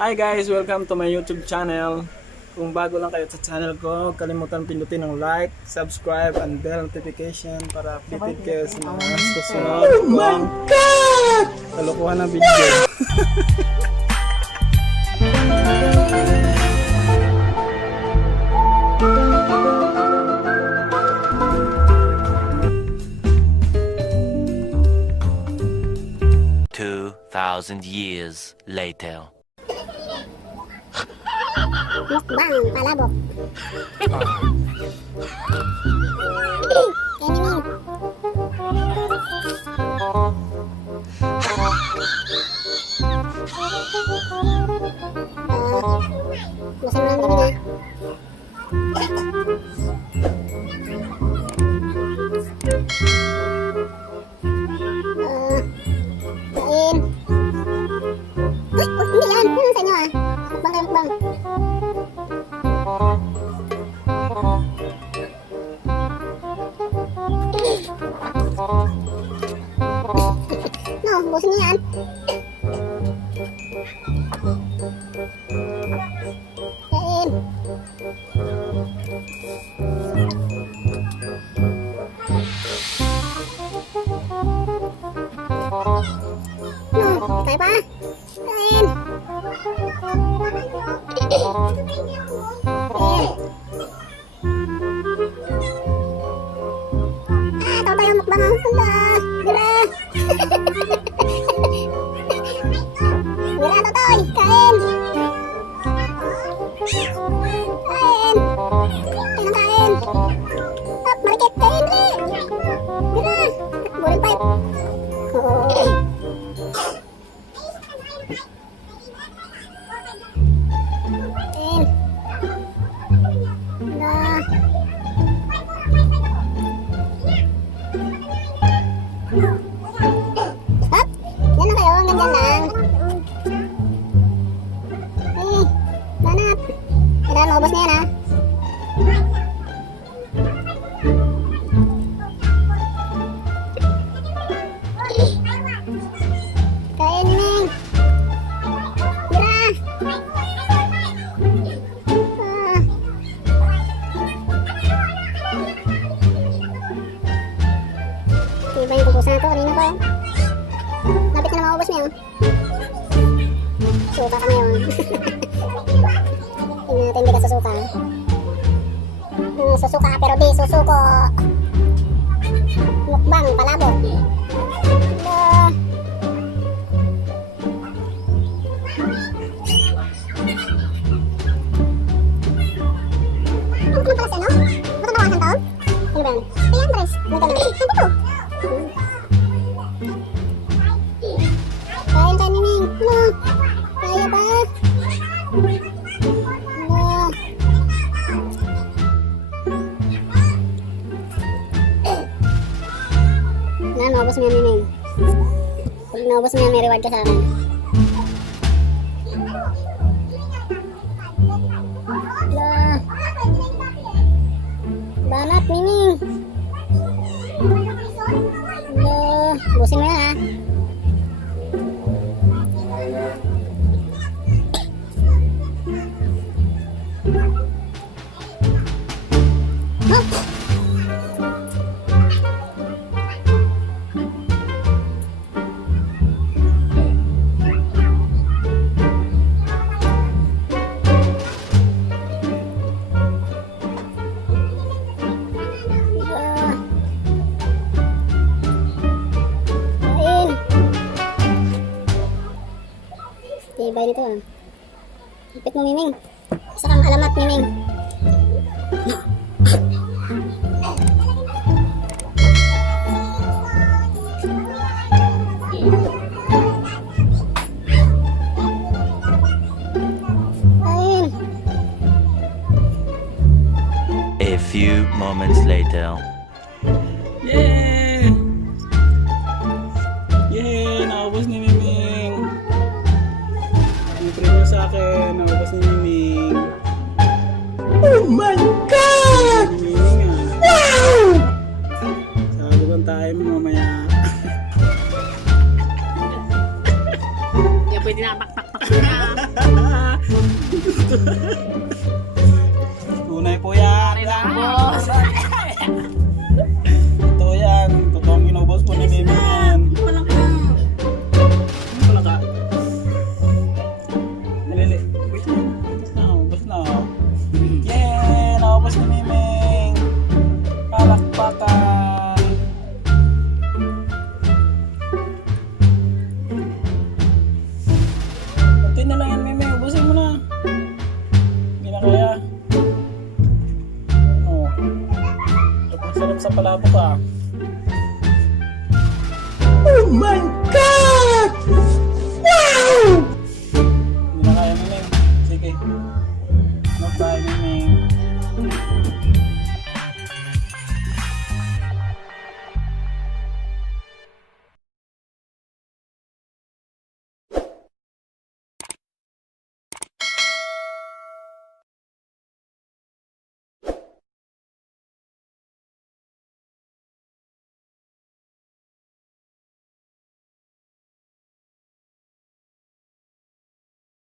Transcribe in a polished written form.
Hi guys! Welcome to my YouTube channel. Kung bago lang kayo sa channel ko, huwag kalimutan pindutin ng like, subscribe, and bell notification para updated kayo sa mga susunod kong kalukuhan na video. Thousand years later. Mukbang, palabok. Gusto mo lang din na. Kain. Hindi yan. Yan ang sa inyo ah. Mukbang kayo, mukbang. No, busin niya yan. Kain. No, kaya pa. Kain. Tahu tayo mukbang ang handa. Dira. Dira totoy, kain. Kain. Kain. Up, market kain dre. Dira. Boleh pipe. Oh. Naubos na yan ha. Kain miming. Dira. Iba yung pupusa na to. Kanina pa. Lapit na maubos na yun. Suka kami yun. Tingnan natin hindi ka susuka. Susuka pero di susuko. Mukbang, palabok. Ano pala siya, no? Matanawasan taon? Ano ba yan? Kaya Andres, nagtanong. Ano to? Kain ka, Miming. No, kaya ba? Naubos mo yan, Miming. Pag naubos mo yan, may reward ka sa akin. Banat, Miming. Busin mo yan, ha. Tibay nito ah. Ipit mo, Miming. Isa kang alamat, Miming. Kain. A few moments later. Yay! Yay! Naubos ni Miming. Libre mo sa akin. Naubos ni Miming. Oh my God! Miming ah. Wow! Sabi tayo mamaya. Ya pwede na pakpak Tunay po yan. Boss. Totoo yan. Totoong inubos po ni Miming yan. Ano ka? Nalili. Wait lang. Naubos na. Yeah! Naubos ni Miming. Palakpakan. Kunti na lang yan, Miming. Ubusin mo na. Hindi na kaya. Oh. Ang sarap sa palabok ah. Oh my God!